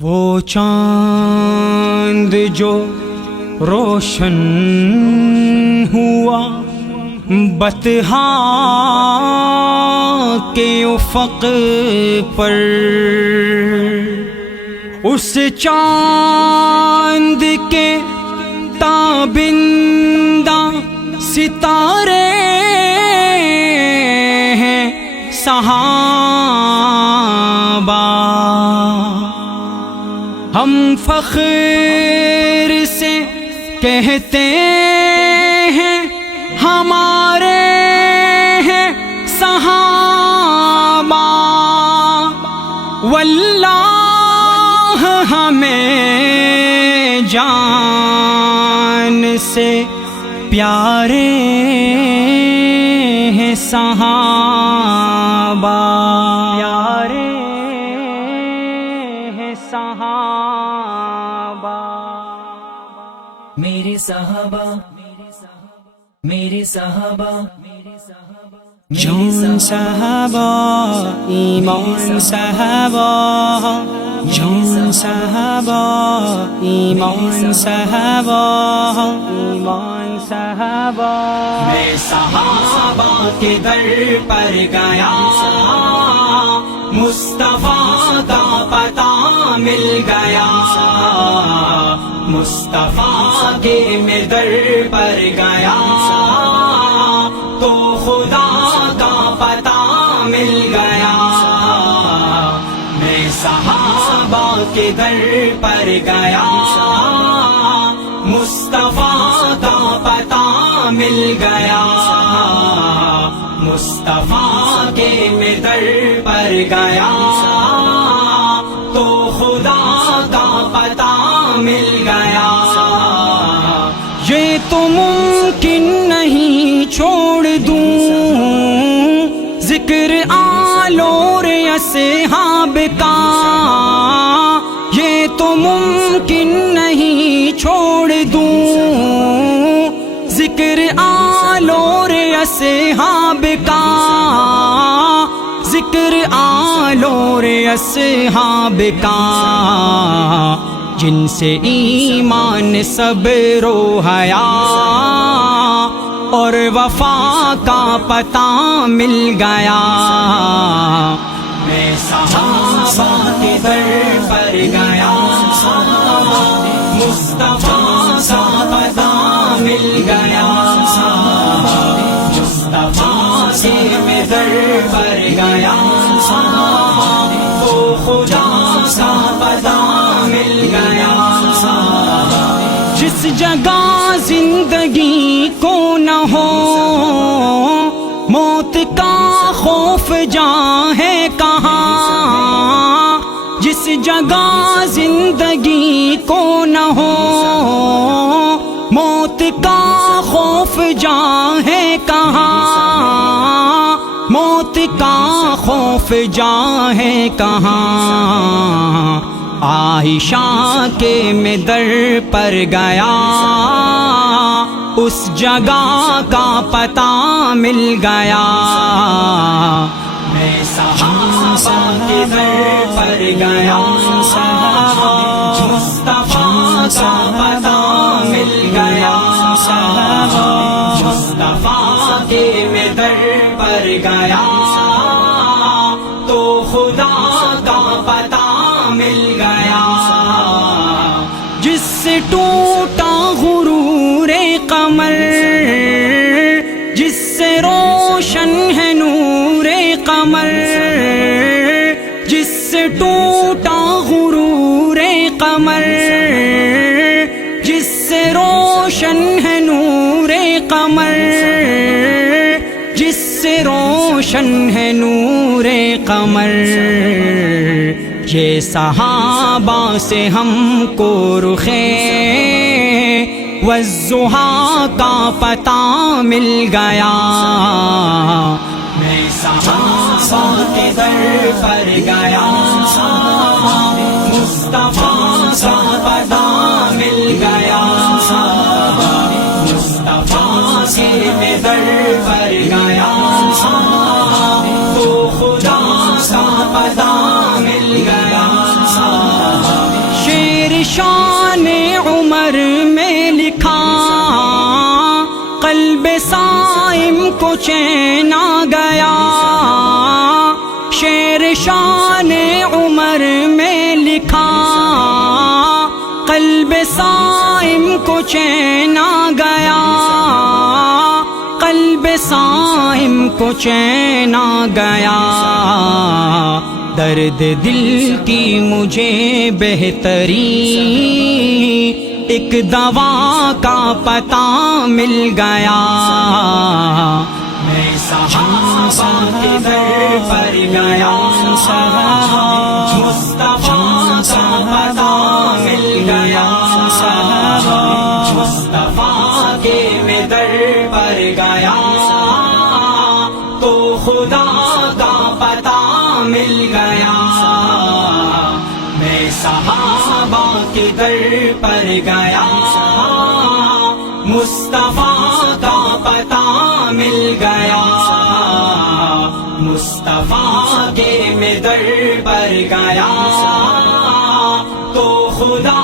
وہ چاند جو روشن ہوا بطحا کے افق پر، اس چاند کے تابندہ ستارے ہیں صحابہ۔ ہم فخر سے کہتے ہیں ہمارے ہیں صحابہ، واللہ ہمیں جان سے پیارے ہیں صحابہ، پیارے ہیں صحابہ۔ میرے صحابہ، میرے صحابہ، جان صحابہ، ایمان صحابہ، جان صحابہ، ایمان صحابہ، ایمان صحابہ۔ میں صحابہ کے در پر گیا، مصطفیٰ کا پتہ مل گیا، مصطفیٰ کے میں در پر گیا تو خدا کا پتہ مل گیا۔ میں صحابہ کے در پر گیا، مصطفیٰ کا پتہ مل گیا، مصطفیٰ کے میں در پر گیا تو خدا کا پتہ مل گیا۔ یہ تو ممکن نہیں چھوڑ دوں ذکر آل اور اصحاب کا، یہ تو ممکن نہیں چھوڑ دوں ذکر آل اور اصحاب کا، ذکر آل اور اصحاب کا، جن سے ایمان صبر و حیا اور وفا کا پتہ مل گیا۔ میں صحابہ کے در پر گیا، مصطفیٰ کا پتہ مل گیا، مصطفیٰ سے میں در پر گیا تو خدا کا پتہ مل گیا۔ جس جگہ زندگی کو نہ ہو موت کا خوف جہاں ہے کہاں، جس جگہ زندگی کو نہ ہو موت کا خوف جہاں ہے کہاں، موت کا خوف جہاں ہے کہاں۔ عائشہ کے میں در پر گیا، اس جگہ کا پتہ مل گیا۔ میں صحابہ کے در پر گیا، مصطفیٰ کا پتہ مل گیا، مصطفیٰ کے میں در پر گیا تو خدا کا پتہ مل گیا۔ جس سے ٹوٹا غرور قمر، جس سے روشن ہے نور قمر، جس سے ٹوٹا غرور قمر، جس سے روشن ہے نور قمر، جس سے روشن ہے نور قمر۔ یہ صحابہ سے ہم کو رخے والضحیٰ کا پتہ مل گیا۔ میں صحابہ کے در پر گیا، مصطفیٰ کا پتہ مل گیا، مصطفیٰ سے میں در پر گیا تو خدا کا پتہ مل گیا۔ قلب صائم کو چین آ گیا، شعر شان عمر میں لکھا، قلب صائم کو چین آ گیا، قلب صائم کو چین آ گیا، درد دل کی مجھے بہترین ایک دوا کا پتہ مل گیا، میں صحابہ کے در پر گیا، مصطفیٰ کا پتہ مل گیا، مصطفیٰ کے میں در پر گیا تو خدا کا پتہ مل گیا، میں صحابہ کے در پر گیا، مصطفیٰ کا پتہ مل گیا، مصطفیٰ کے میں در پر گیا تو خدا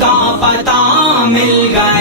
کا پتہ مل گیا۔